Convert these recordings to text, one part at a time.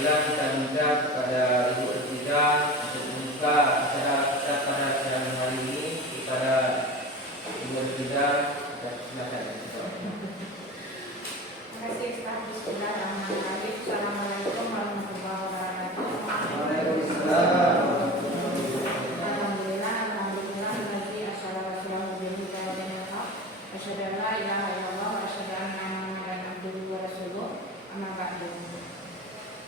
Alhamdulillah kita minta kepada Ibu Rafida untuk membuka acara kita pada siang hari ini. Kepada Ibu Rafida, silakan. Terima kasih Ustaz. Bismillahirrahmanirrahim. Assalamualaikum warahmatullahi wabarakatuh. Waalaikumsalam. Alhamdulillah lagi assalamualaikum warahmatullahi wabarakatuh. Asyhadu an la ilaha illallah wa asyhadu anna Muhammadan abduhu wa rasuluh. Amma ba'du.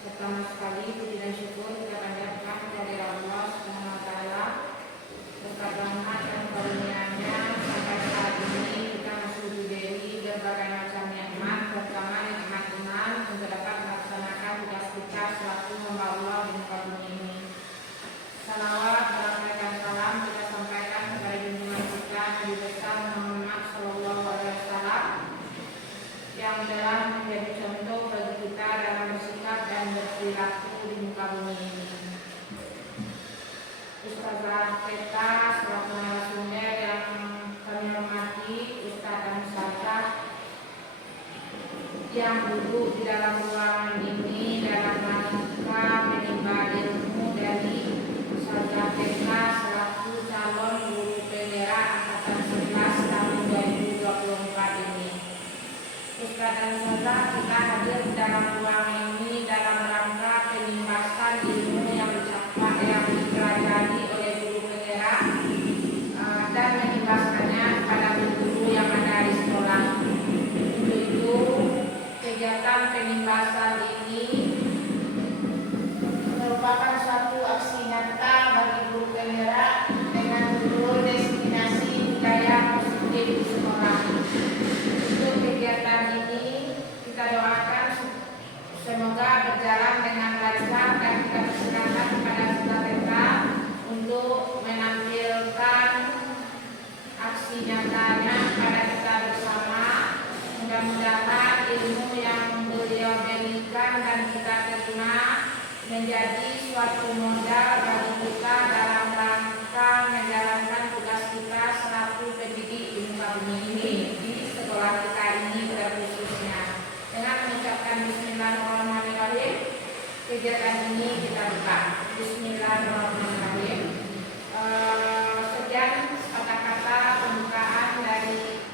Pertama sekali puji dan syukur kita panjatkan kepada Allah Subhanahu wa taala berkat rahmat dan karunia-Nya sampai saat ini kita masih diberi berbagai macam nikmat, terutama nikmat iman untuk dapat melaksanakan tugas kita selaku hamba Allah di muka bumi ini. Salawat dan salam kita sampaikan kepada junjungan kita Nabi besar Muhammad Sallallahu Alaihi Wasallam yang telah menjadi contoh bagi kita dalam bersikap dan berperilaku di muka bumi ini. Ustazah kita selaku narasumber yang kami hormati, Ustaz dan Ustazah yang duduk di dalam ruangan ini dalam rangka menimba ilmu dari Ustazah kita selaku calon guru bendera angkatan 11 tahun 2024 ini. Ustaz dan Ustazah kita hadir di dalam ruangan ini dalam rangka penimbasan ilmu yang dipelajari oleh guru bendera dan menimbasannya kepada guru yang ada di sekolah. Untuk itu kegiatan penimbasan ini merupakan suatu aksi nyata bagi guru bendera dengan judul destinasi budaya positif di sekolah. Untuk kegiatan ini kita doakan semoga berjalan dengan lancar dan kita persilakan kepada saudara untuk menampilkan aksi nyatanya kepada kita bersama. Mudah-mudahan ilmu yang beliau berikan dan kita terima menjadi suatu modal bagi kita dalam rangka menjalankan tugas kita selaku pendidik di muka bumi ini di sekolah kita ini khususnya. Dengan mengucapkan Bismillahirrahmanirrahim, kegiatan ini kita buka. Bismillahirrahmanirrahim. Sekian kata-kata pembukaan dari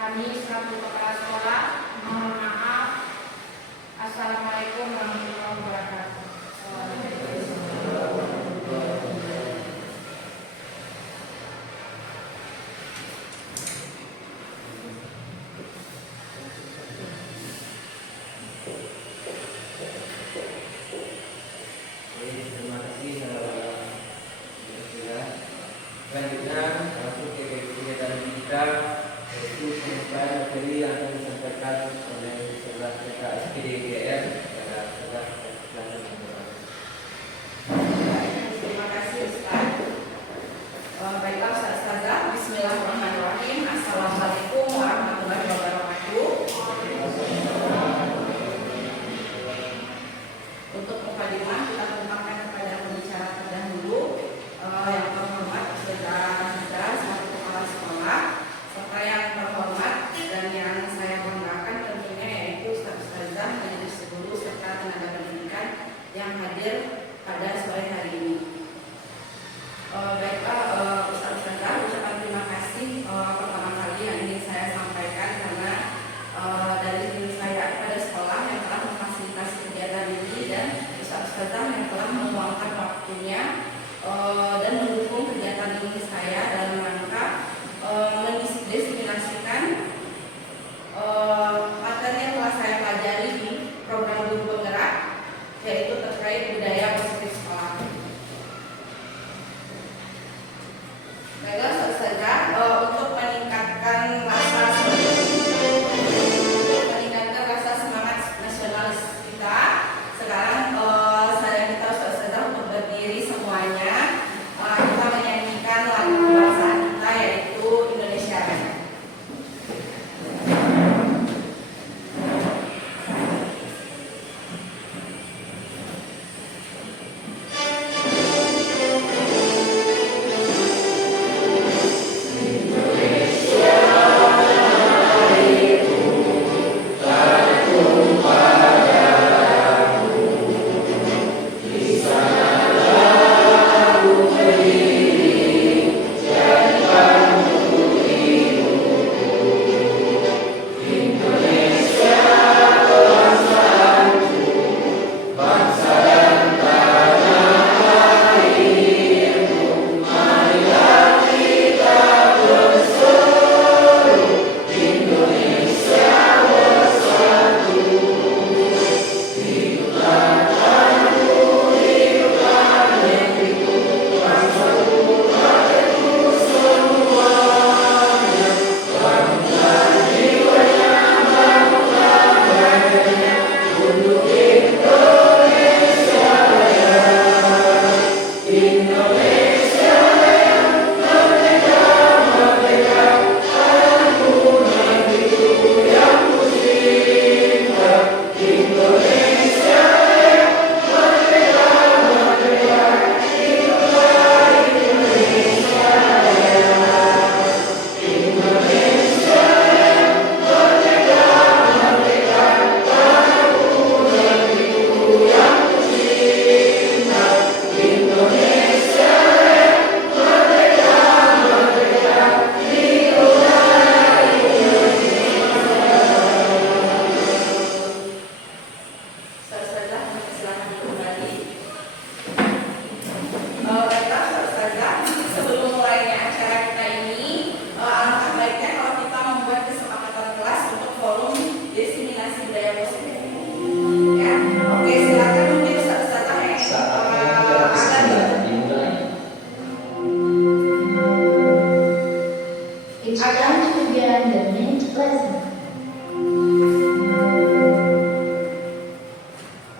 kami selaku kepala sekolah. Mohon maaf. Assalamualaikum warahmatullahi wabarakatuh. Terima kasih. Selanjutnya masuk ke kegiatan kita, yaitu pembukaan materi yang akan disampaikan oleh saudara kita SPDGR pada saudara pelajaran. Terima kasih Ustaz. Baiklah Ustazah, Bismillahirrahmanirrahim. Assalamualaikum warahmatullahi wabarakatuh. Untuk mukadimah kita tumpahkan kepada pembicara terdahulu yang terhormat Ustazah selaku kepala sekolah, serta yang terhormat dan yang saya banggakan tentunya yaitu Ustazah, majelis guru serta tenaga pendidikan yang hadir pada sore hari ini. Baiklah Ustazah, ucapan terima kasih pertama kali yang ingin saya sampaikan karena dari diri saya pada sekolah yang telah memfasilitasi kegiatan ini dan Ustazah yang telah meluangkan waktunya dan mendukung kegiatan ini saya dalam rangka mendisiplinasikan materi yang telah saya pelajari di program guru penggerak, yaitu terkait budaya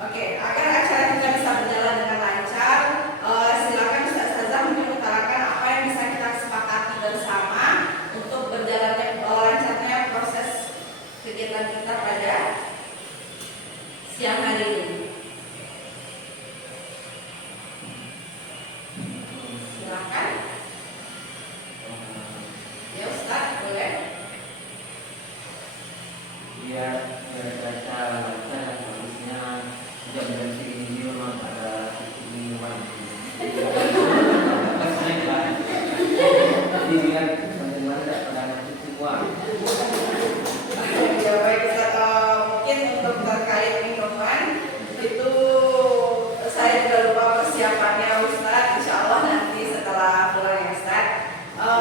Oke, agar acara kita bisa berjalan dengan lancar, silakan Ustazah mungkin utarakan apa yang bisa kita sepakati bersama untuk berjalannya lancarnya proses kegiatan kita pada siang hari ini. Silakan. Ya Ustaz, boleh. Biar baca lancar, harusnya jam-jam segini memang ada minuman. Jadi biar teman-teman tidak pada ngasih semua. Ya baik Ustaz, mungkin untuk terkait minuman itu saya juga lupa persiapannya Ustaz. Insya Allah nanti setelah pulang ya Ustaz.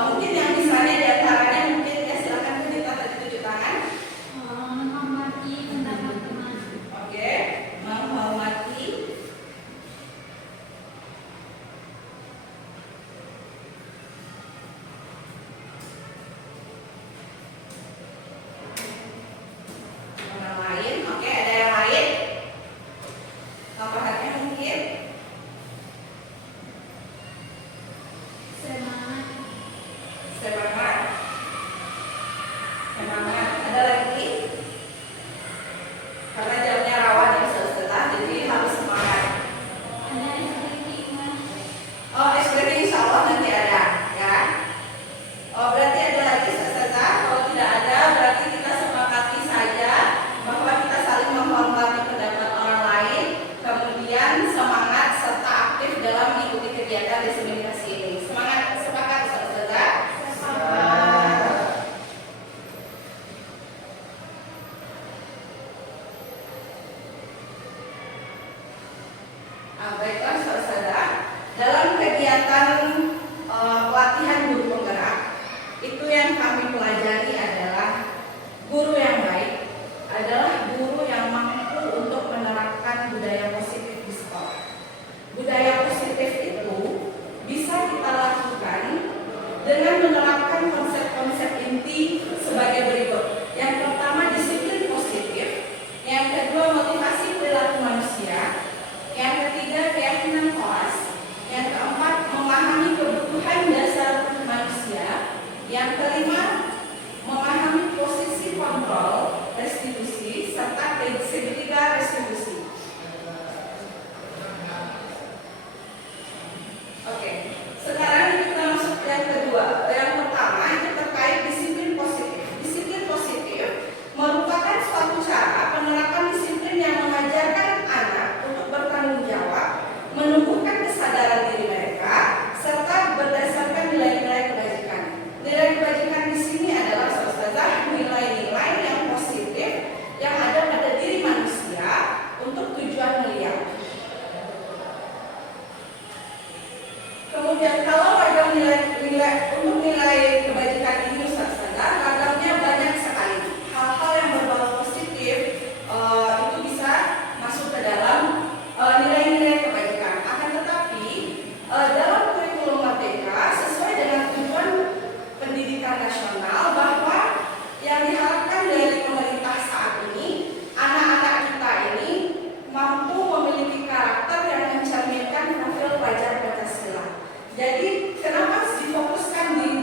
Mungkin yang misalnya diantaranya mungkin ya silakan kita tadi tunjuk tangan. Menghormati pendapat teman. Oke, menghormati. Orang lain, oke, ada yang lain? Tambahannya mungkin Semangat. semangat. Semangat. Ada lagi? Karena jamnya rawan ya setelah, jadi harus semangat. Ada istiqomah. Oh, SPT insya Allah nanti ada, ya. Oh, berarti ada lagi Ustazah. Kalau tidak ada, berarti kita sepakati saja bahwa kita saling menghormati pendapat orang lain, kemudian semangat serta aktif dalam mengikuti kegiatan diseminasi ini. Semangat, sepakat Ustazah? Baiklah Ustazah, dalam kegiatan pelatihan guru penggerak itu yang kami pelajari adalah guru yang baik adalah guru yang mampu untuk menerapkan budaya positif di sekolah. Budaya positif itu bisa kita lakukan dengan menerapkan konsep-konsep inti sebagai berikut. Yang pertama disiplin positif, yang kedua motivasi perilaku manusia, yang ketiga keyakinan kelas, yang keempat memahami kebutuhan dasar manusia, yang kelima memahami posisi kontrol restitusi serta segitiga restitusi. Oke, sekarang kita masuk yang kedua. Yang pertama itu terkait disiplin positif. Disiplin positif merupakan suatu cara penerapan disiplin yang mengajarkan anak untuk bertanggung jawab, menumbuhkan kesadaran diri mereka, serta berdasarkan nilai-nilai kebajikan. Nilai kebajikan di sini adalah Ustazah nilai-nilai yang positif yang ada pada diri manusia untuk tujuan mulia. Kemudian kalau ragam nilai untuk nilai kebajikan ini Ustazah, ragamnya banyak sekali. Hal-hal yang berbau positif itu bisa masuk ke dalam nilai-nilai kebajikan. Akan tetapi dalam kurikulum Merdeka sesuai dengan tujuan pendidikan nasional bahwa yang diharapkan dari pemerintah saat ini anak-anak kita ini mampu memiliki karakter yang mencerminkan profil pelajar Pancasila. Jadi kenapa difokuskan di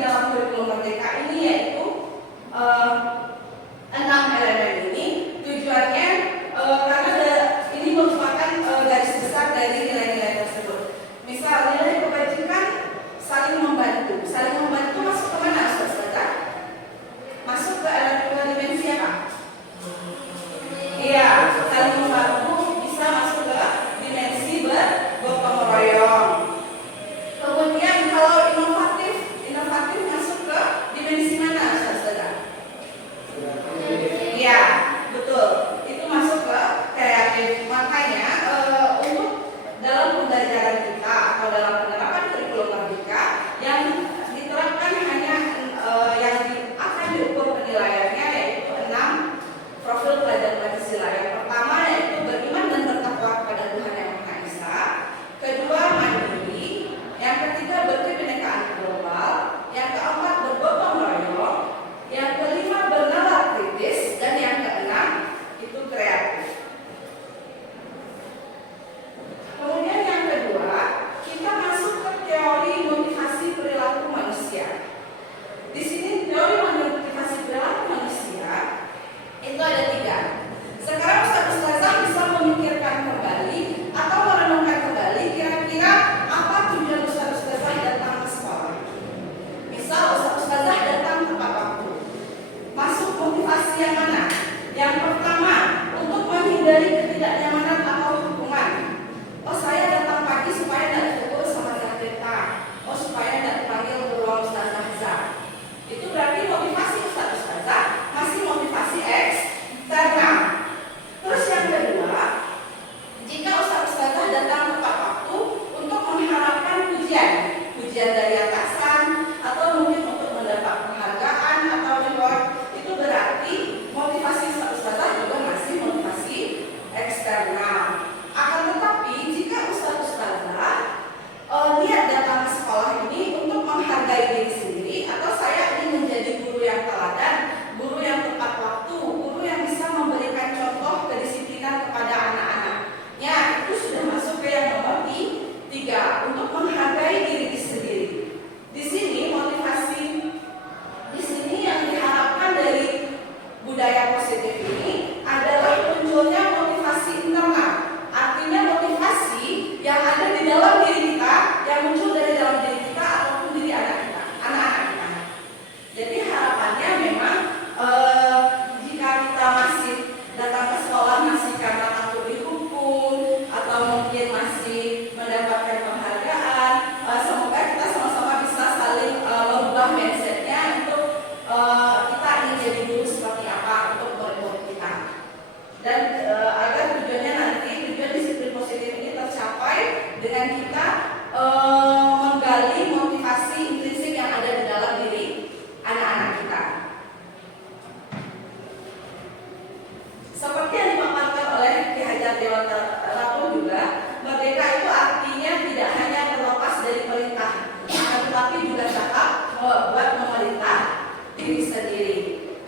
dengan kita menggali motivasi intrinsik yang ada di dalam diri anak-anak kita. Seperti yang dipaparkan oleh Ki Hajar Dewata Lapun juga, merdeka itu artinya tidak hanya terlepas dari perintah, tetapi juga dapat membuat memerintah diri sendiri.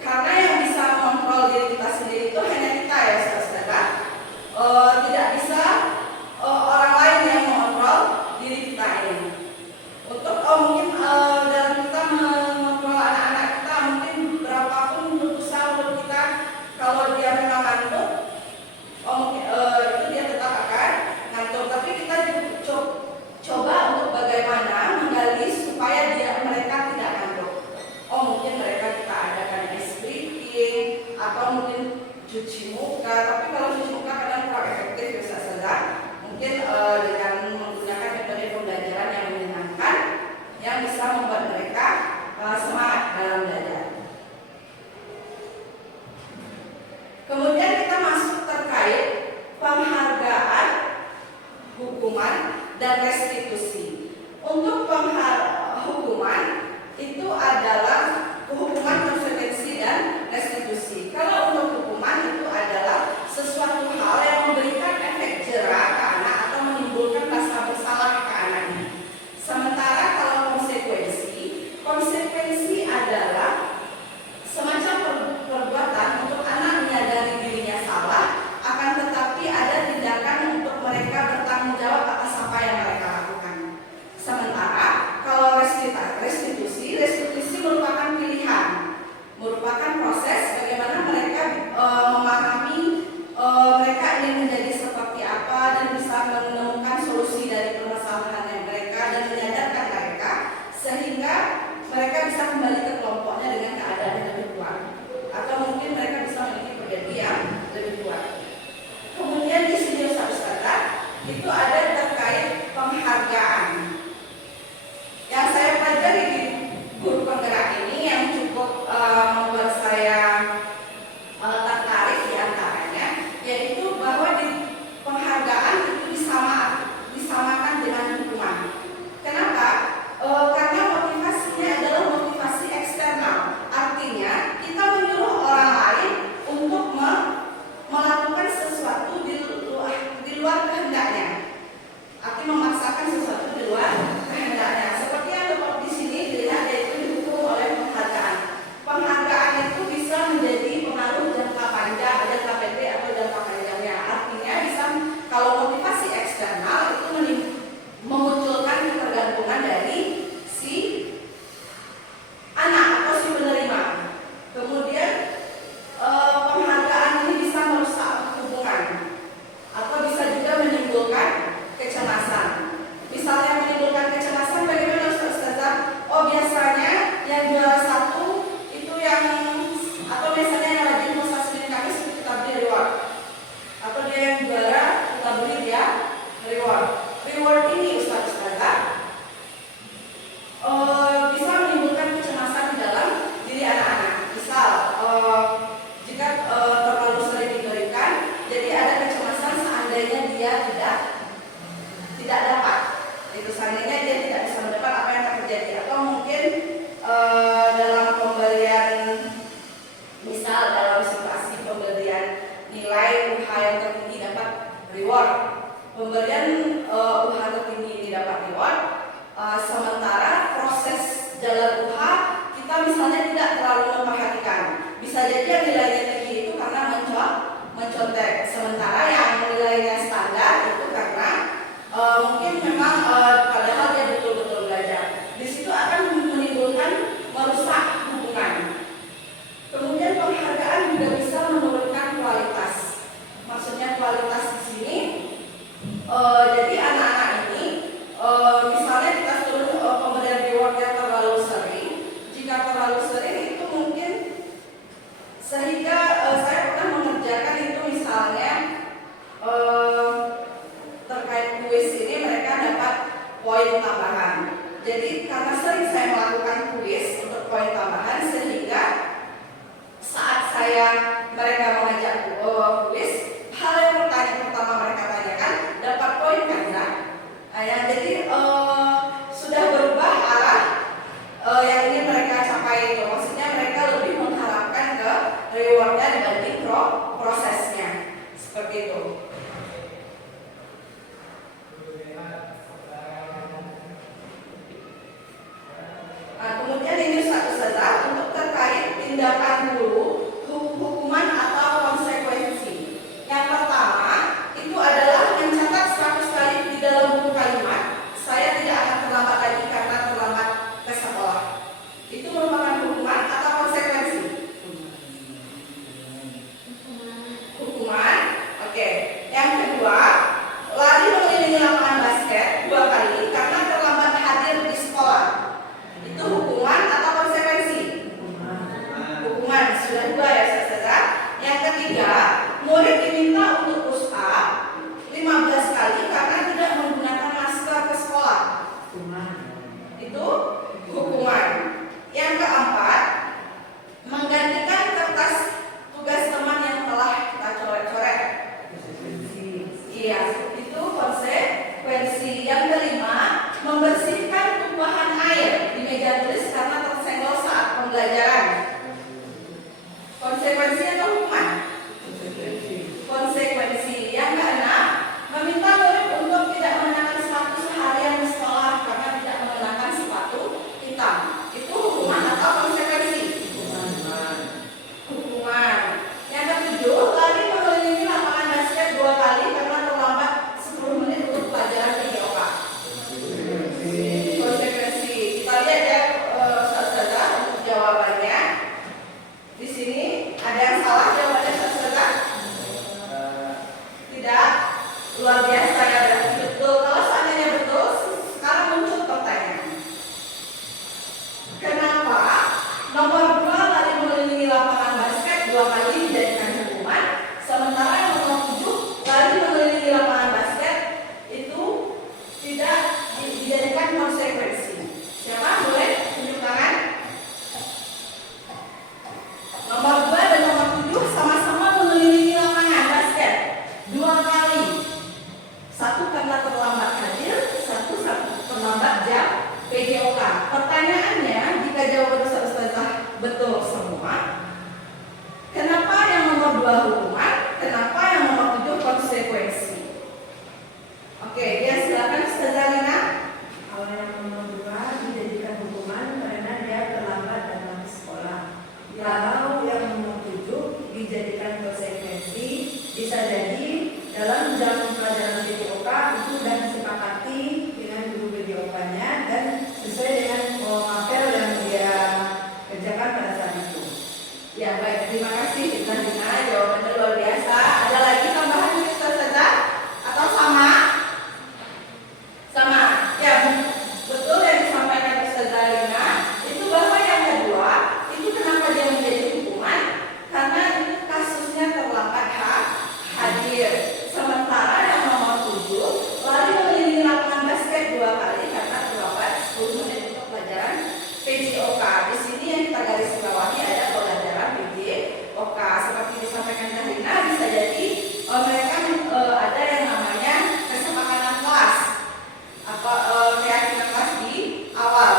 Karena yang bisa mengontrol diri kita sendiri itu hanya kita ya saudara. Tidak bisa orang lain yang mengontrol diri kita ini. Untuk mungkin dalam kita mengontrol anak-anak kita, mungkin berapapun keputusan untuk kita, kalau dia memang ngantuk, mungkin itu dia tetap akan ngantuk. Tapi kita coba untuk bagaimana menggali supaya mereka tidak ngantuk. Mungkin mereka kita adakan ice breaking atau mungkin cuci muka. Tapi kalau cuci muka kadang kurang efektif bisa saja. Mungkin dengan menggunakan metode pembelajaran yang menyenangkan yang bisa membuat mereka semangat dalam belajar. Kemudian kita masuk terkait penghargaan, hukuman, dan restitusi. Untuk hukuman itu adalah hukuman, konsekuensi, dan restitusi. Kalau untuk hukuman itu adalah sesuatu hal yang memberikan efek jera ke anak atau menimbulkan rasa bersalah ke anaknya. Sementara kalau konsekuensi adalah semacam perbuatan untuk anak menyadari dirinya salah, akan tetapi ada tindakan untuk mereka bertanggung jawab atas apa yang mereka lakukan. Sementara kalau restitusi merupakan pilihan, merupakan proses bagaimana mereka memahami mereka ingin menjadi seperti apa dan bisa menemukan solusi dari permasalahan mereka dan menyadarkan mereka sehingga mereka bisa kembali ke kelompoknya dengan keadaan yang lebih kuat, atau mungkin mereka bisa memiliki pribadi yang lebih kuat. Kemudian di sini Ustaz itu ada terkait penghargaan yang saya pelajari di guru penggerak ini yang cukup membuat saya tertarik di antaranya, yaitu bahwa di penghargaan itu disamakan dengan hukuman. Kenapa? Karena motivasinya adalah motivasi eksternal. Artinya kita menyuruh orang lain untuk melakukan sesuatu di luar kehendaknya. Artinya memaksakan sesuatu di luar kehendaknya. Seperti yang dapat di sini dilihat, yaitu dihukum oleh penghargaan. Penghargaan itu bisa menjadi pengaruh jangka panjang, jangka pendek atau jangka panjangnya. Artinya bisa, kalau motivasi eksternal itu memunculkan ketergantungan dari si anak atau si penerima. Kemudian penghargaan ini bisa merusak hubungan atau bisa juga menimbulkan kecemasan. Misalnya menimbulkan kecemasan bagaimana Ustazah? Biasanya yang juara satu itu yang, atau biasanya yang rajin puasa Senin Kamis itu kita beri reward, atau dia yang juara kita beri dia reward. Reward ini Ustazah bisa menimbulkan kecemasan di dalam diri anak-anak. Misal jika terlalu sering diberikan, jadi ada kecemasan seandainya dia tidak dapat. Itu seandainya dia tidak bisa mendapat apa yang akan terjadi, atau mungkin dalam pemberian, misal dalam situasi pemberian nilai UH yang tertinggi dapat reward, pemberian UH tertinggi dapat reward, sementara proses jalan UH kita misalnya tidak terlalu memperhatikan. Bisa jadi yang nilainya tinggi itu karena mencontek, sementara yang nilainya standar itu karena mungkin memang padahal dia betul-betul belajar. Di situ akan menimbulkan merusak hubungan. Kemudian penghargaan juga bisa menurunkan kualitas. Maksudnya kualitas di sini, jadi anak-anak ini misalnya kita turun pemberian rewardnya terlalu sering. Jika terlalu sering itu mungkin sehingga saya pernah mengerjakan itu misalnya terkait kuis ini mereka dapat poin tambahan. Jadi karena sering saya melakukan kuis untuk poin tambahan, sehingga saat mereka mengajak kuis, hal yang pertama mereka tanyakan, dapat poin kan? konsekuensi. Yang kelima, membersihkan tumpahan air di meja tulis karena tersenggol saat pembelajaran. Konsekuensi atau hukuman? Konsekuensi. Yang keenam, meminta murid untuk tidak mengenakan sepatu seharian di sekolah karena tidak mengenakan sepatu hitam. Itu hukuman atau konsekuensi? Hukuman. Yang ketujuh, lari mengelilingi lapangan basket 2 kali karena terlambat 10 menit untuk pelajaran PJOK. Konsekuensi. Kita lihat ya, saudara, untuk jawabannya. Di sini ada yang salah jawabannya, saudara? Tidak. Luar biasa ya, berarti betul. Kalau seandainya betul, sekarang muncul pertanyaan. Kenapa nomor 2 lari mengelilingi lapangan basket 2 kali dijadikan hukuman, sementara yang nomor 7 lari mengelilingi lapangan basket itu tidak dijadikan konsekuensi? Siapa boleh tunjuk tangan? Nomor 2 dan nomor 7 sama-sama mengelilingi lapangan basket 2 kali. Satu karena terlambat hadir, satu terlambat jam PJOK. Pertanyaannya, jika jawaban Ustazah betul semua, kenapa yang nomor 2 hukuman, kenapa yang nomor 7 konsekuensi? Oke, ya silakan Ustazah Lina. Kalau yang nomor 2 dijadikan hukuman karena dia terlambat datang ke sekolah. Kalau yang nomor 7 dijadikan konsekuensi, bisa jadi dalam jam pelajaran PJOK itu sudah disepakati dengan guru PJOK-nya dan sesuai dengan apel yang dia kerjakan pada saat itu. Ya baik, terima kasih Ustazah Lina, jawabannya luar biasa. Ada lagi tambahan dari Ustazah? Atau sama? Sama. Ya, betul yang disampaikan Ustazah Lina. Itu bahwa yang kedua, itu kenapa dia menjadi hukuman? Karena itu kasusnya terlambat hadir. Sementara yang nomor 7 lari mengelilingi lapangan basket 2 kali karena terlambat 10 menit untuk pelajaran PJOK. Di sini yang kita garis bawahi ada pelajaran PJOK. Seperti disampaikan Karina, bisa jadi mereka ada yang namanya kesepakatan kelas atau keyakinan kelas di awal.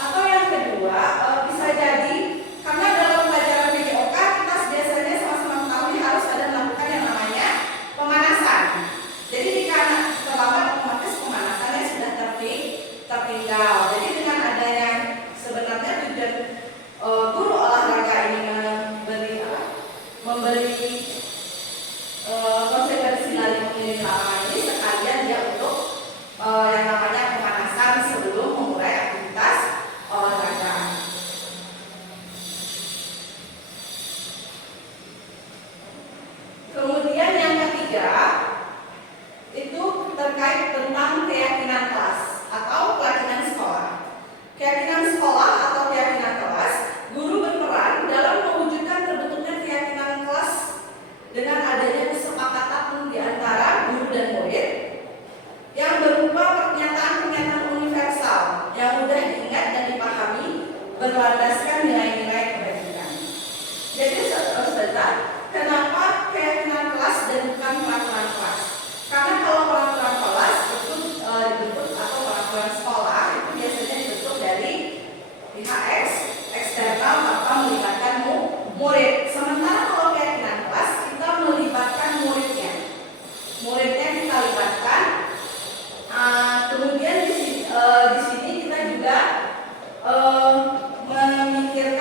Atau yang kedua, bisa jadi karena dalam pelajaran PJOK kita biasanya sama-sama mengetahui harus ada melakukan yang namanya pemanasan. Jadi jika anak terlambat, otomatis pemanasannya sudah tertinggal. Jadi dengan adanya sebenarnya tujuan guru olahraga ini memberi konsekuensi lari mengelilingi lapangan ini sekalian dia untuk yang namanya pemanasan sebelum memulai aktivitas olahraga. Kemudian yang ketiga itu terkait tentang keyakinan kelas atau keyakinan sekolah. Keyakinan sekolah atau keyakinan kelas, guru berperan dalam mewujudkan terbentuknya keyakinan kelas dengan adanya kesepakatan di antara guru dan murid yang berupa pernyataan-pernyataan universal yang mudah diingat dan dipahami berlandaskan nilai-nilai kebajikan. Jadi Ustazah, kenapa keyakinan kelas dan bukan peraturan kelas? Karena kalau peraturan kelas itu dibentuk atau peraturan sekolah itu biasanya dibentuk dari pihak eksternal tanpa melibatkan murid. Sementara kalau keyakinan kelas kita melibatkan muridnya. Muridnya kita libatkan. Kemudian di sini kita juga memikirkan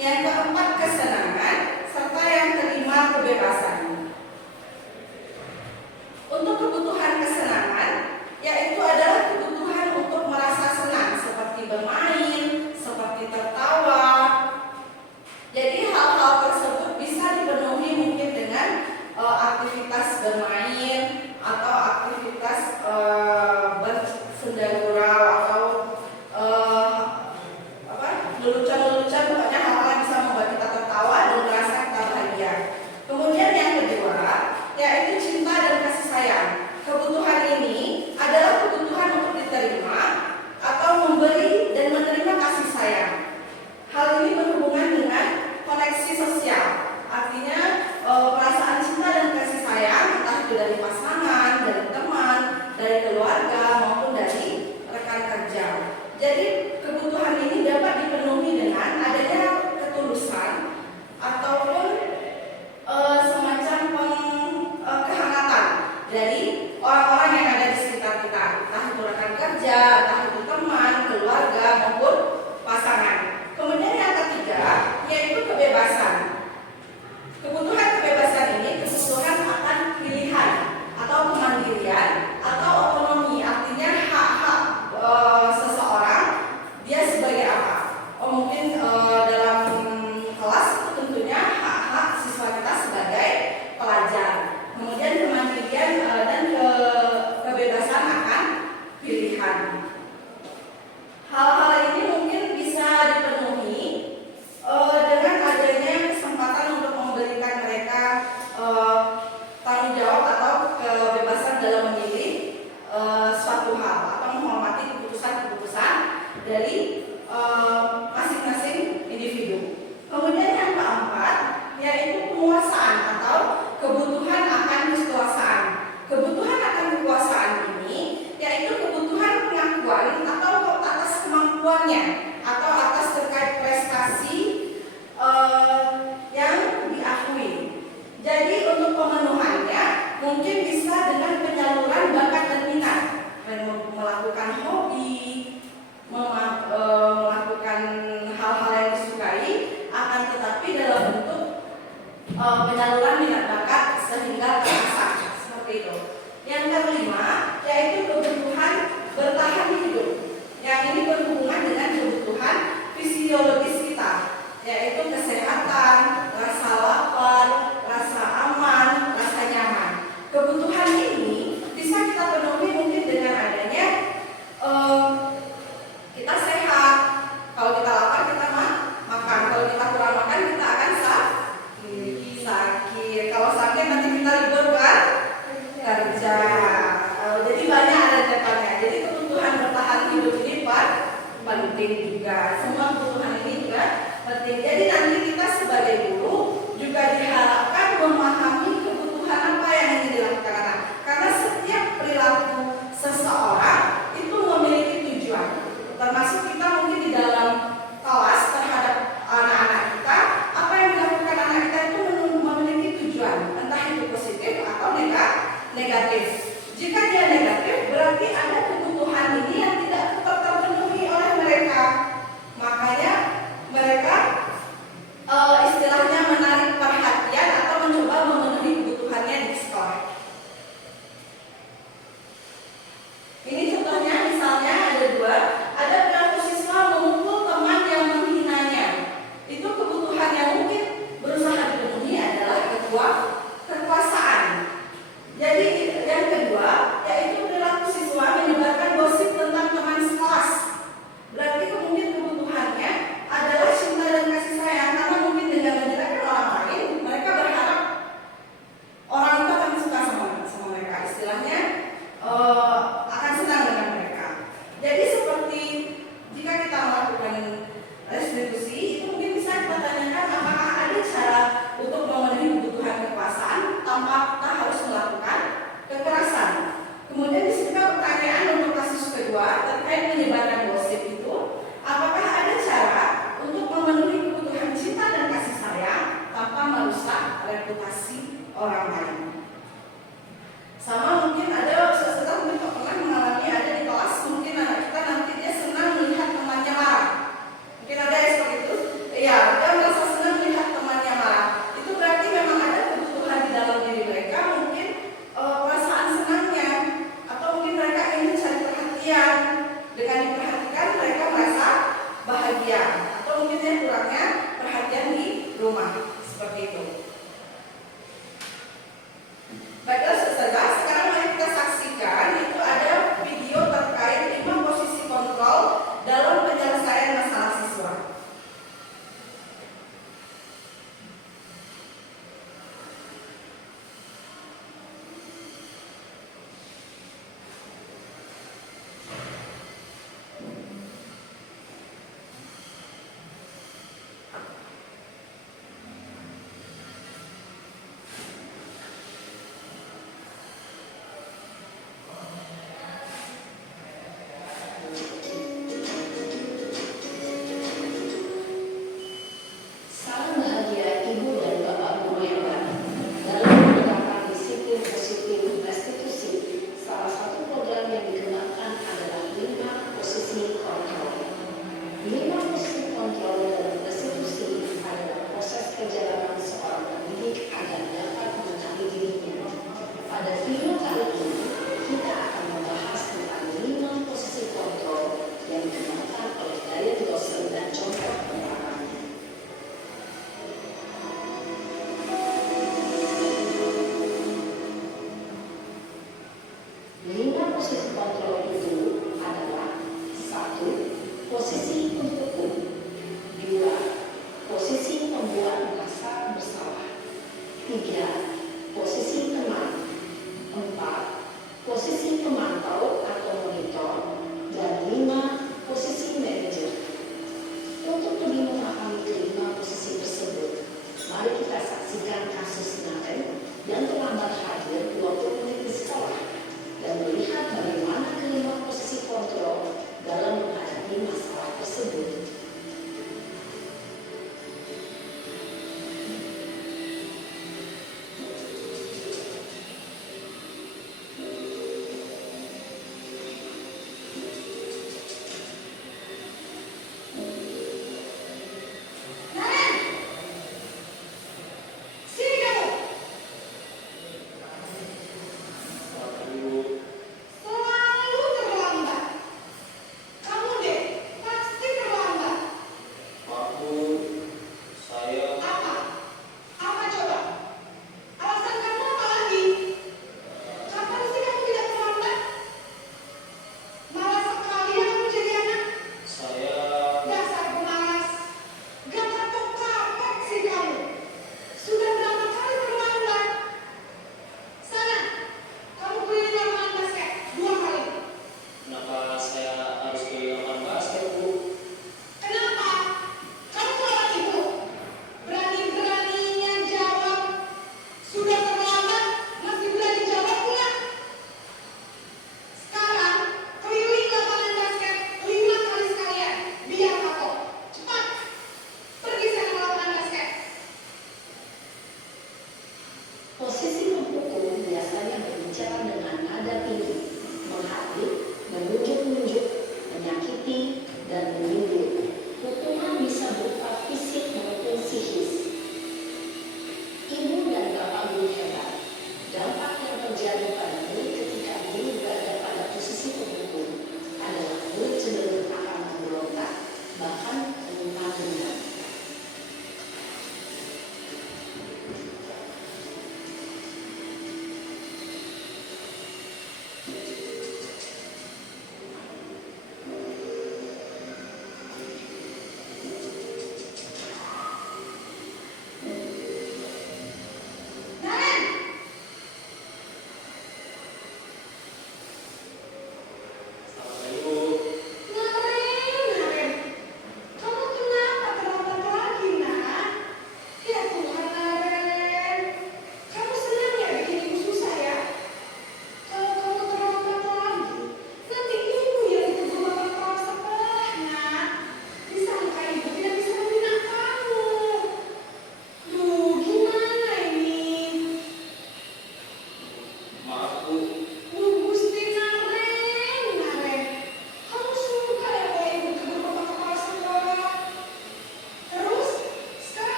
yang keempat kesenangan, serta yang kelima kebebasan. Untuk kebutuhan kesenangan, yaitu adalah kebutuhan untuk merasa senang seperti bermain, seperti tertawa. Jadi hal-hal tersebut bisa dipenuhi mungkin dengan aktivitas bermain atau aktivitas bersenda gurau atau lelucon-lelucon, pokoknya hal-hal yang bisa membuat kita tertawa dan merasa kita bahagia. Kemudian yang kedua, yaitu cinta dan kasih sayang. Kebutuhan ini adalah kebutuhan untuk diterima atau memberi dan menerima kasih sayang. Hal ini berhubungan dengan koneksi sosial. Artinya perasaan cinta dan kasih sayang entah itu dari pasangan, dari teman, dari keluarga maupun dari rekan kerja. Jadi kebutuhan ini dapat dipenuhi dengan adanya ketulusan ataupun semacam kehangatan dari orang-orang yang ada di sekitar kita, entah itu rekan kerja, entah itu teman, keluarga maupun pasangan. Kemudian yang ketiga yaitu kebebasan. Kebutuhan kebebasan ini kebutuhan akan pilihan atau kemandirian atau otonomi, artinya hak-hak seseorang dia sebagai apa? Mungkin dalam kelas itu tentunya hak-hak siswa kita sebagai pelajar. Kemudian kemandirian dan kebebasan akan pilihan. Hal-hal ini mungkin bisa dipenuhi dengan adanya kesempatan untuk memberikan mereka tanggung jawab atau kebebasan dalam memilih suatu hal atau menghormati keputusan-keputusan dari masing-masing individu. Kemudian yang keempat yaitu penguasaan atau kebutuhan akan kekuasaan. Kebutuhan akan kekuasaan ini yaitu kebutuhan pengakuan atau atas kemampuannya atau atas terkait prestasi yang diakui. Jadi untuk pemenuhannya mungkin bisa dengan penyaluran bakat dan minat, melakukan hobi, melakukan hal-hal yang disukai, akan tetapi dalam bentuk penyaluran minat bakat sehingga terasa seperti itu. Yang kelima yaitu kebutuhan bertahan hidup. Yang ini berhubungan dengan kebutuhan fisiologis kita, yaitu kesehatan, rasa lapar, rasa aman, rasa nyaman. Kebutuhan ini bisa kita penuhi mungkin dengan adanya kita sehat. Kalau kita lapar kita makan. Kalau kita kurang makan kita akan sakit. Kalau sakit nanti kita libur kerja. Jadi banyak ada depannya. Jadi kebutuhan bertahan hidup ini penting juga. Semua kebutuhan ini juga penting. Jadi nanti kita sebagai guru juga diharapkan memahami kebutuhan apa yang ingin dilakukan anak. Karena setiap perilaku seseorang itu memiliki tujuan. Termasuk kita mungkin di dalam kelas terhadap anak-anak kita, apa yang dilakukan anak kita itu memiliki tujuan, entah itu positif atau negatif. Jika dia negatif, berarti ada kebutuhan ini yang tidak terpenuhi oleh mereka. Makanya mereka istilahnya menarik perhatian mungkin yang kurangnya perhatian di rumah seperti itu. Baiklah saudara, sekarang mari kita saksikan itu ada video terkait 5 posisi kontrol dalam penyelesaian masalah siswa. Salam bahagia Ibu dan Bapak Guru yang baik. Dalam menegakkan disiplin positif restitusi, salah satu program yang digunakan adalah 5 posisi kontrol. 5 posisi kontrol dalam restitusi adalah proses perjalanan seorang pendidik agar dapat mengenali dirinya. Pada video kali ini, kita akan membahas tentang 5 posisi kontrol yang digunakan oleh gaya dosen dan contoh penerapannya. 5 posisi kontrol itu adalah 1. Posisi pendukung, 2. Posisi pembuat merasa bersalah, 3. Posisi teman, 4. Posisi pemantau atau monitor, dan 5. Posisi manajer. Untuk lebih memahami kelima posisi tersebut, mari kita saksikan kasus Nathan yang terlambat hadir 20 menit di sekolah dan melihat bagaimana kelima posisi kontrol dalam menghadapi masalah tersebut.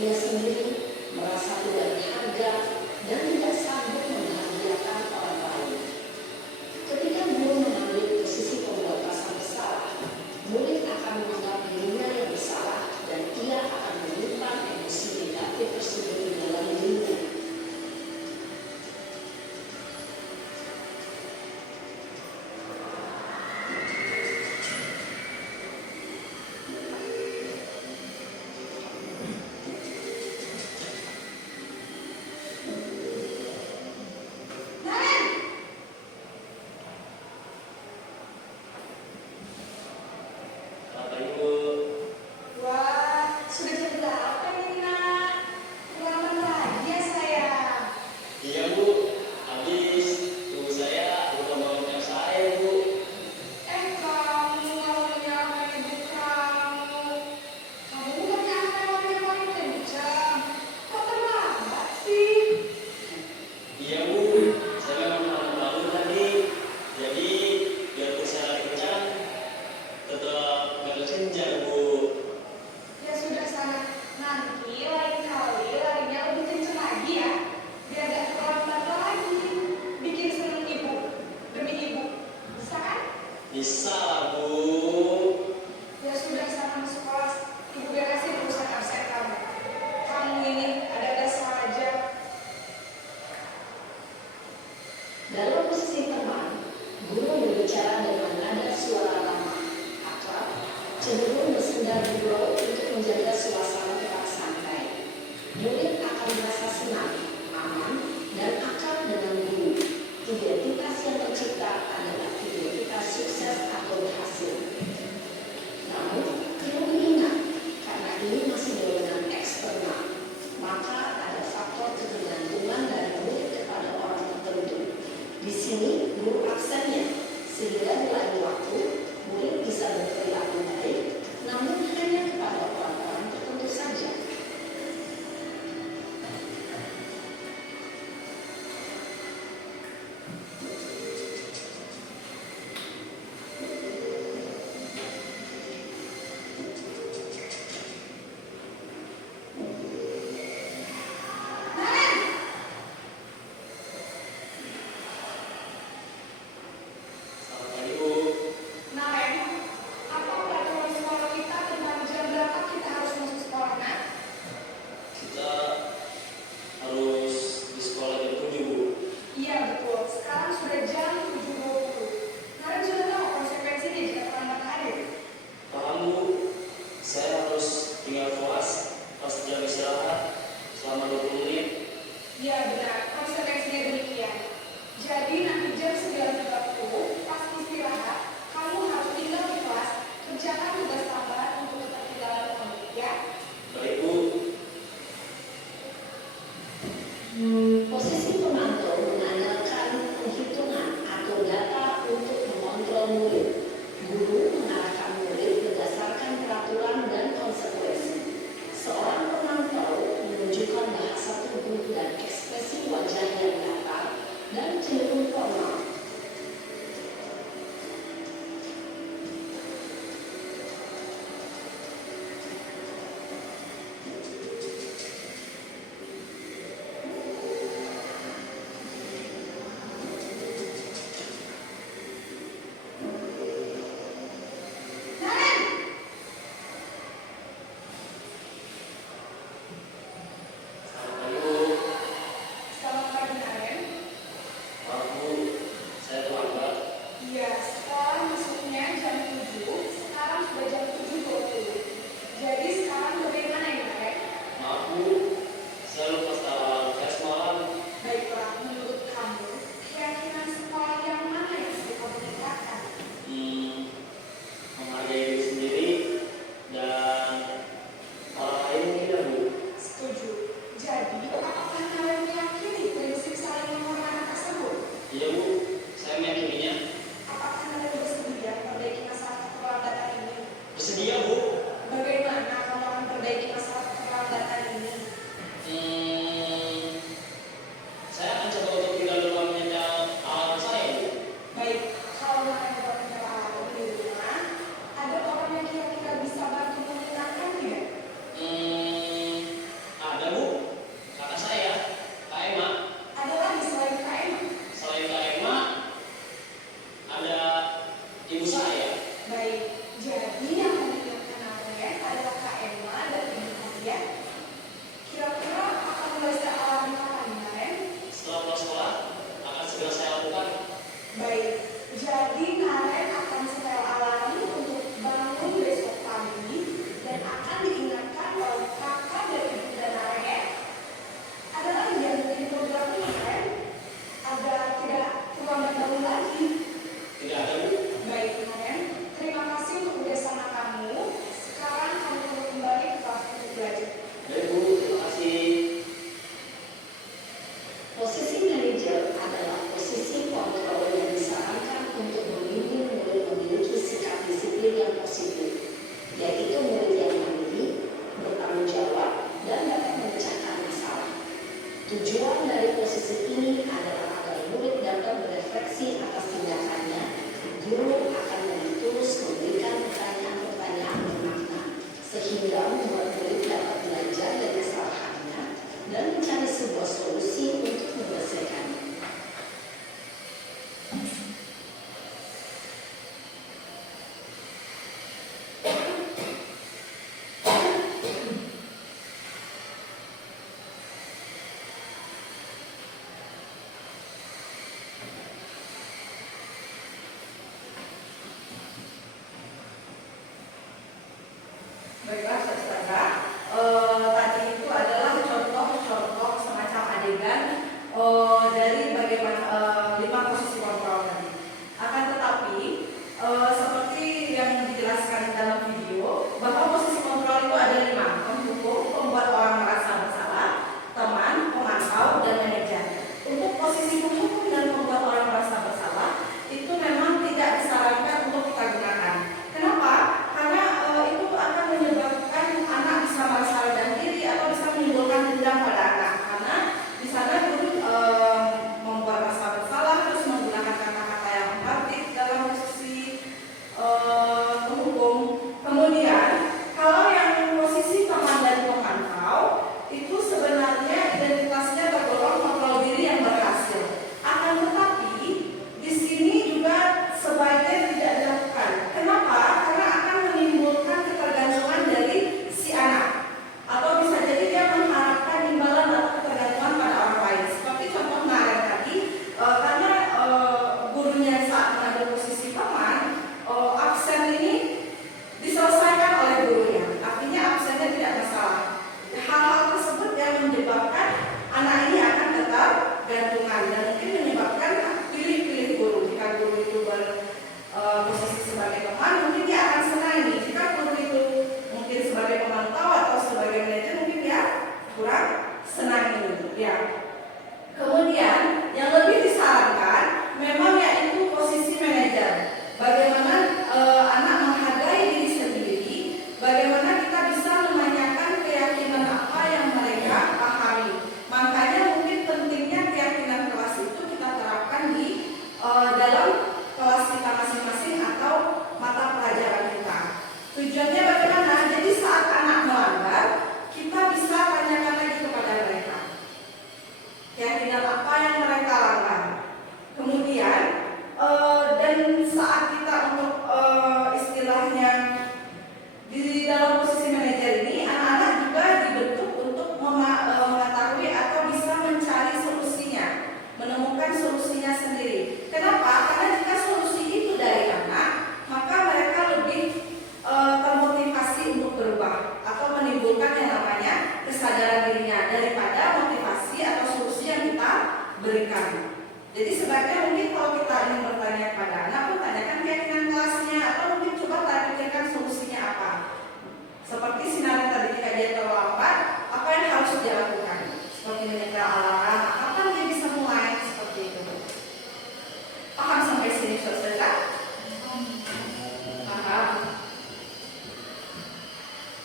dirinya sendiri, merasa tidak berharga, dan tidak sanggup membahagiakan orang lain. Ketika guru mengambil posisi pembuat rasa bersalah, murid akan menganggap dirinya yang bersalah dan ia akan menyimpan emosi negatif tersebut di dalam dirinya. Bapak Ibu, Wah, sudah jam berapa ini, Nak? Pulang lagi ya, sayang? Iya Bu, habis ibu saya udah bangunkan saya Bu. Kamu mau menyalahkan ibu kamu. Kamu bukannya akan orang yang paling kencang. Kok terlambat sih? Iya Bu, saya memang bangun tadi. Jadi biarpun saya lari kencang, tetap gak kesenjang Bu. Ya sudah sana. Nanti lain kali larinya lebih kencang lagi ya. Biar gak terlambat lagi. Bikin seneng ibu. Demi ibu. Bisa kan? Bisa lah Bu. Ya sudah sana masuk kelas. Ibu beresin urusan absen kamu. Kamu ini ada-ada saja. Dalam posisi teman, guru berbicara dengan nada suara lama, akrab, cenderung bersenda gurau untuk menjaga suasana tetap santai. Murid akan merasa senang, aman, dan akrab dengan guru. Identitas yang tercipta adalah identitas sukses atau berhasil. Namun, perlu diingat, karena ini masih dorongan eksternal, maka ada faktor ketergantungan dari murid kepada orang tertentu. Di sini guru absennya, sehingga di lain waktu murid bisa berperilaku baik, namun hanya kepada orang-orang tertentu saja.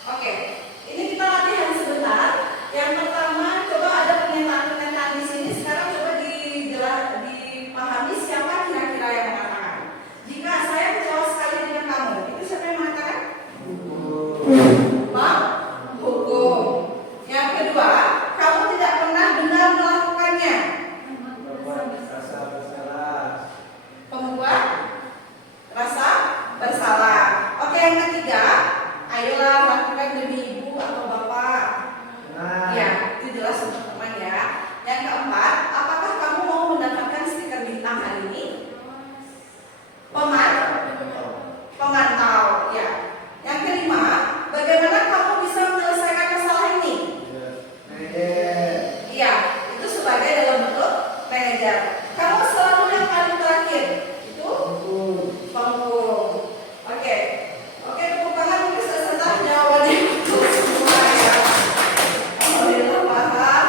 Oke, ini kita latihan sebentar. Yang pertama, coba ada pernyataan-pernyataan di sini. Sekarang coba dipahami siapa kira-kira yang mengatakan. Jika saya kecewa sekali dengan kamu, itu siapa yang mengatakan? Hukum. Yang kedua, kamu tidak pernah benar melakukannya. Rasa bersalah. Pembuat rasa bersalah. Oke, yang ketiga, ayolah lakukan demi ibu atau bapak. Ya, itu jelas untuk teman ya. Yang keempat, apakah kamu mau mendapatkan stiker bintang hari ini? Pemantau, ya. Yang kelima, bagaimana kamu bisa menyelesaikan masalah ini? Iya, itu sebagai dalam bentuk manajer. Kamu selalu yang paling terakhir, itu penghukum. Oke, tepuk tangan mungkin setelah jawabannya semua ya. Alhamdulillah paham.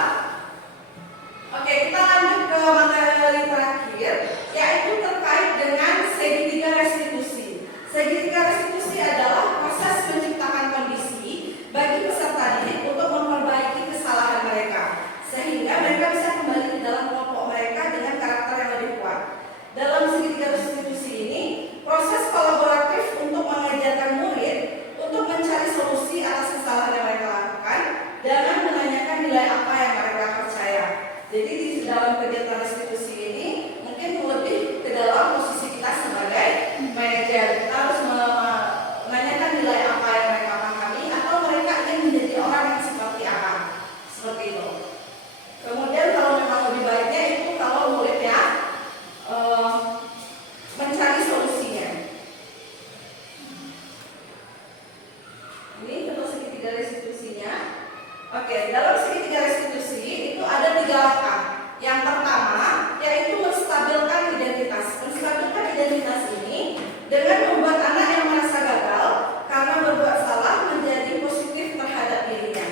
Oke, kita lanjut ke materi terakhir, yaitu terkait dengan segitiga restitusi. Segitiga restitusi adalah proses menciptakan kondisi bagi peserta didik untuk memperbaiki kesalahan mereka, sehingga mereka bisa kembali ke dalam kelompok mereka dengan karakter yang lebih kuat. Dalam segitiga restitusi ini, proses kolaboratif untuk mengajarkan murid untuk mencari solusi atas kesalahan yang mereka lakukan dengan menanyakan nilai apa yang mereka percaya. Jadi di dalam kegiatan restitusi ini mungkin lebih ke dalam posisi kita sebagai manajer. Kita harus menanyakan nilai apa yang mereka pahami atau mereka ingin menjadi orang yang seperti apa. Seperti itu. Kemudian kalau memang lebih baiknya itu kalau muridnya mencari solusinya. Ini bentuk segitiga restitusinya. Oke, dalam segitiga restitusi itu ada 3 langkah. Yang pertama yaitu menstabilkan identitas. Menstabilkan identitas ini dengan membuat anak yang merasa gagal karena berbuat salah menjadi positif terhadap dirinya.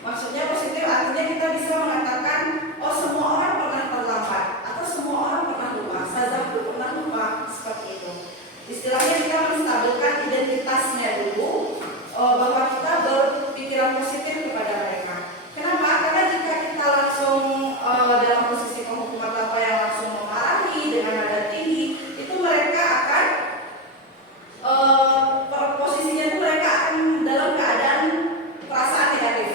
Maksudnya positif artinya kita bisa mengatakan, oh semua orang pernah terlambat atau semua orang pernah lupa. Ustazah itu pernah lupa, seperti itu. Istilahnya kita menstabilkan identitasnya dulu, bahwa kita berpikiran positif kepada mereka. Kenapa? Karena jika kita langsung dalam posisi penghukuman tanpa yang langsung memarahi dengan nada tinggi, itu mereka akan posisinya itu mereka akan dalam keadaan perasaan negatif,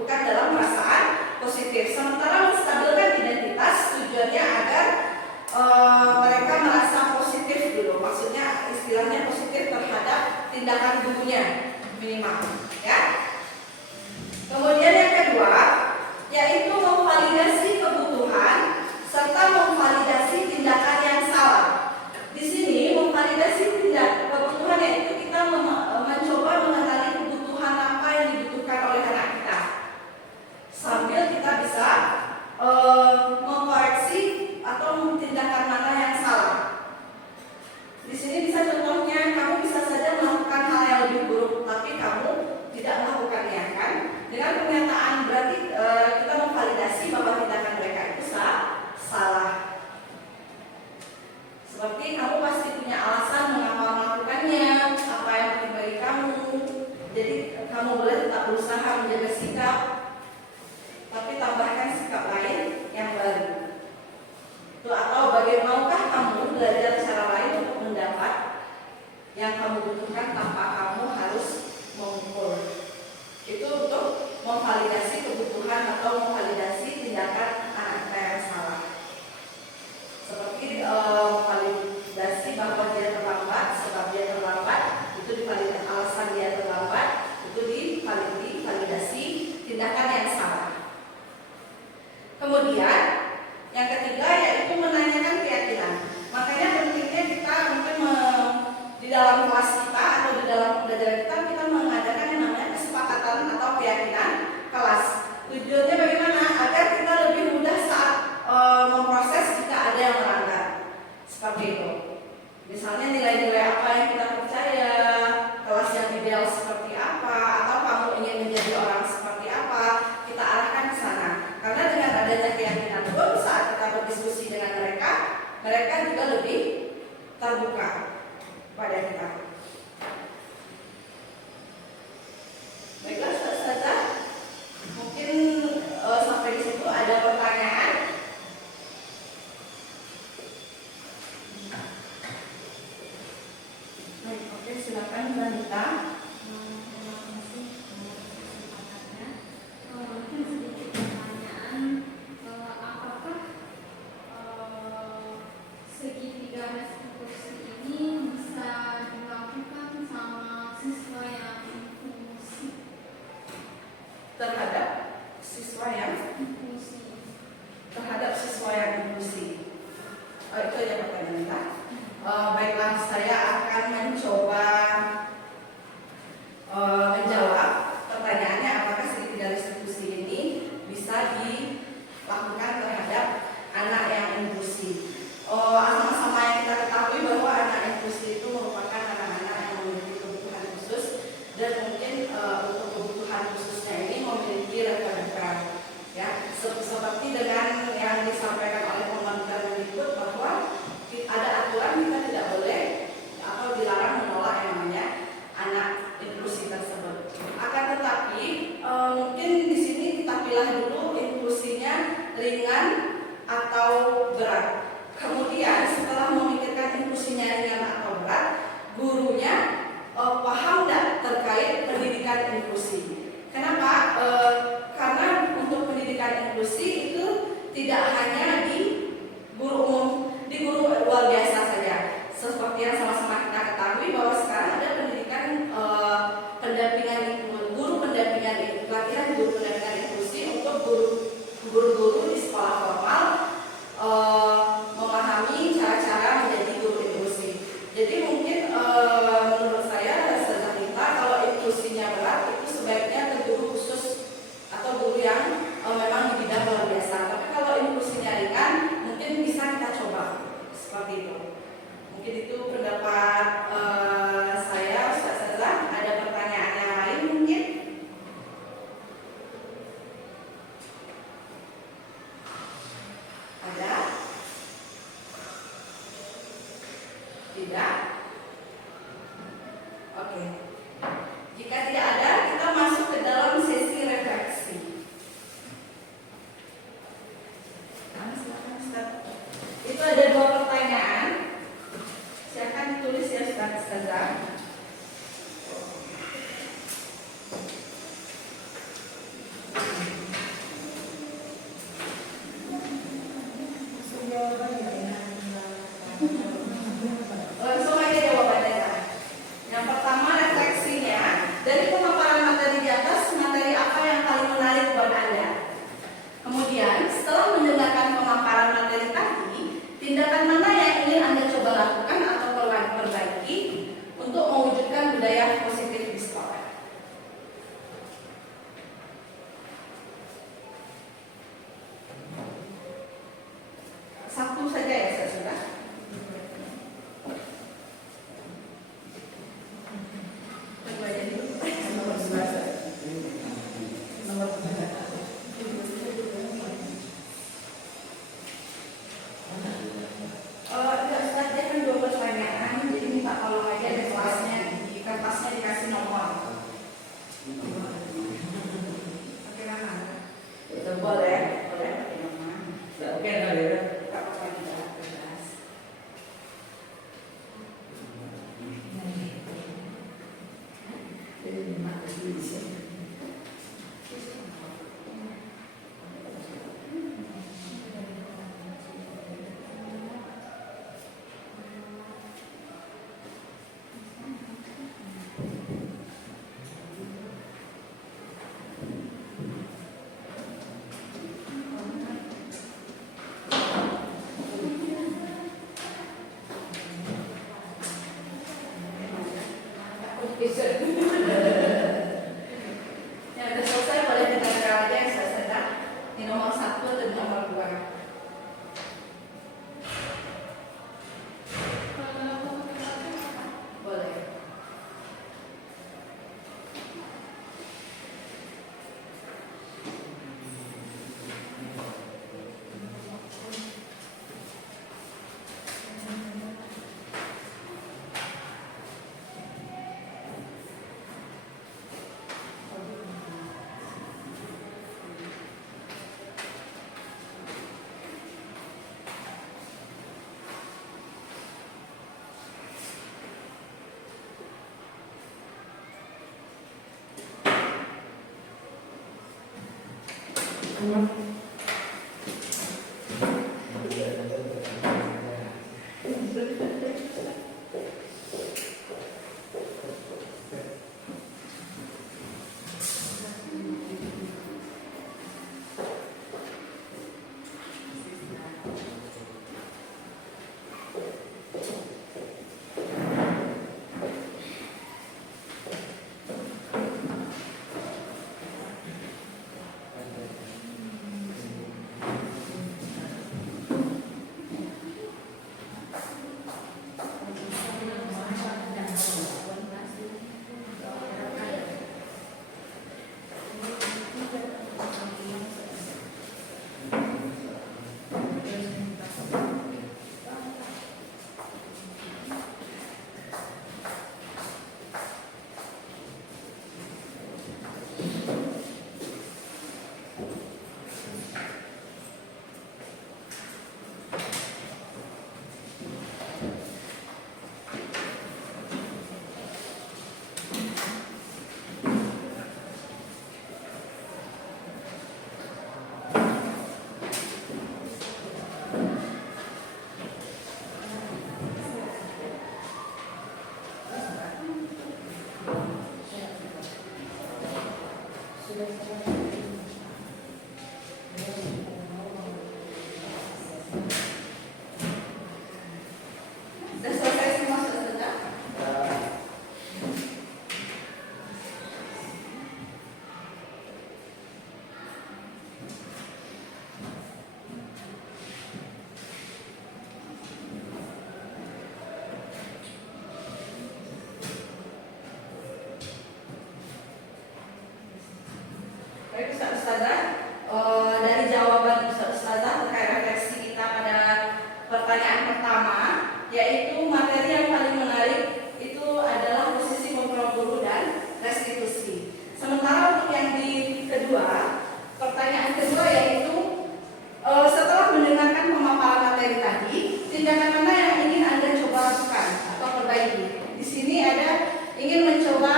bukan dalam perasaan positif. Sementara menstabilkan identitas tujuannya agar mereka merasa positif dulu. Maksudnya istilahnya positif terhadap tindakan gurunya minimal, ya. Kemudian yang kedua yaitu memvalidasi kebutuhan serta memvalidasi tindakan yang salah. Di sini memvalidasi kebutuhan yaitu kita mencoba mengenali kebutuhan apa yang dibutuhkan oleh anak kita, sambil kita bisa mengkoreksi atau tindakan mana yang salah. Di sini bisa contohnya kamu bisa saja melakukan hal yang lebih buruk, tapi kamu tidak melakukannya, kan? Dengan pernyataan berarti kita memvalidasi bahwa tindakan mereka itu salah. Seperti kamu pasti punya alasan mengapa melakukannya, apa yang penting bagi kamu. Jadi kamu boleh tetap berusaha menjaga sikap, tapi tambahkan sikap lain yang baru. Itu atau bagaimanakah kamu belajar cara lain untuk mendapat yang kamu butuhkan tanpa kamu harus memukul. Itu untuk memvalidasi kebutuhan atau memvalidasi tindakan anak kita yang salah. Seperti validasi bahwa dia terlambat, sebab dia terlambat, itu divalidasi alasan dia terlambat, itu divalidasi tindakan yang salah. Kemudian yang ketiga yaitu menanyakan keyakinan. Makanya pentingnya kita mungkin di dalam kelas kita atau di dalam menjawab pertanyaannya apakah segitiga restitusi ini bisa dilakukan terhadap anak yang inklusi. Sama-sama yang kita ketahui bahwa anak inklusi itu merupakan anak-anak yang memiliki kebutuhan khusus dan mungkin untuk kebutuhan khususnya ini memiliki rekan-rekan. Ya, seperti dengan yang disampaikan oleh pemerintah berikut bahwa ada aturan kita tidak boleh atau dilarang menolak yang namanya anak inklusi tersebut. Akan tetapi mungkin di sini kita pilih dulu inklusinya ringan atau berat. Kemudian setelah memikirkan inklusinya ringan atau berat, gurunya paham tidak terkait pendidikan inklusi. Kenapa? Karena untuk pendidikan inklusi itu tidak hanya di guru umum, di guru luar biasa saja. Seperti yang sama-sama kita ketahui bahwa sekarang ada pendidikan pendampingan guru pendampingan pelatihan guru pendampingan inklusi untuk guru-guru di sekolah formal memahami cara-cara menjadi guru inklusi. Jadi mungkin menurut saya kalau inklusinya berat itu sebaiknya ke guru khusus atau guru yang memang di bidang luar biasa. Tapi kalau inklusinya ringan mungkin bisa kita coba seperti itu. Mungkin itu pendapat saya. Ustazah, ada pertanyaan yang lain mungkin? Ada? Tidak? Oke. Jika tidak ada, kita masuk ke dalam sesi refleksi. Silakan Ustaz. Itu ada 2 pertanyaan. Silakan ditulis ya Ustazah. Langsung aja jawabannya. Yang pertama refleksinya, dari pemaparan materi di atas, materi apa yang paling menarik buat Anda? Kemudian setelah mendengarkan pemaparan materi tadi, tindakan mana yang ingin Anda coba lakukan atau perbaiki untuk mewujudkan budaya positif di sekolah? Satu saja ya sudah. Yang sudah selesai boleh ditempel aja yang sudah selesai. Di nomor 1 dan nomor 2. Boleh. Sudah selesai semua saudara? Baik Ustazah, dari jawaban Ustazah terkait refleksi kita pada pertanyaan pertama, yaitu materi yang paling menarik itu adalah posisi kontrol guru dan restitusi. Sementara untuk yang di kedua, pertanyaan kedua yaitu setelah mendengarkan pemaparan materi tadi, tindakan mana yang ingin Anda coba lakukan atau perbaiki? Di sini ada ingin mencoba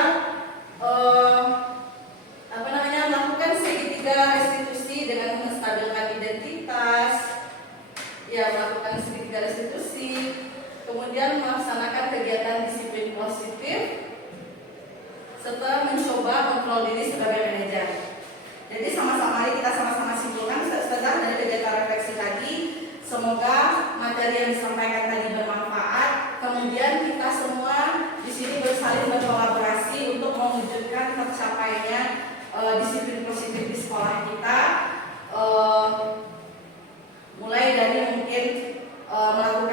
melakukan segitiga restitusi dengan menstabilkan identitas, ya melakukan segitiga restitusi, kemudian melaksanakan kegiatan disiplin positif, serta mencoba kontrol diri sebagai manajer. Jadi mari kita sama-sama simpulkan Ustazah dari kegiatan refleksi tadi. Semoga materi yang disampaikan tadi bermanfaat. Kemudian kita semua di sini bersaling berkolaborasi untuk mewujudkan tercapainya disiplin positif di sekolah kita, mulai dari mungkin melakukan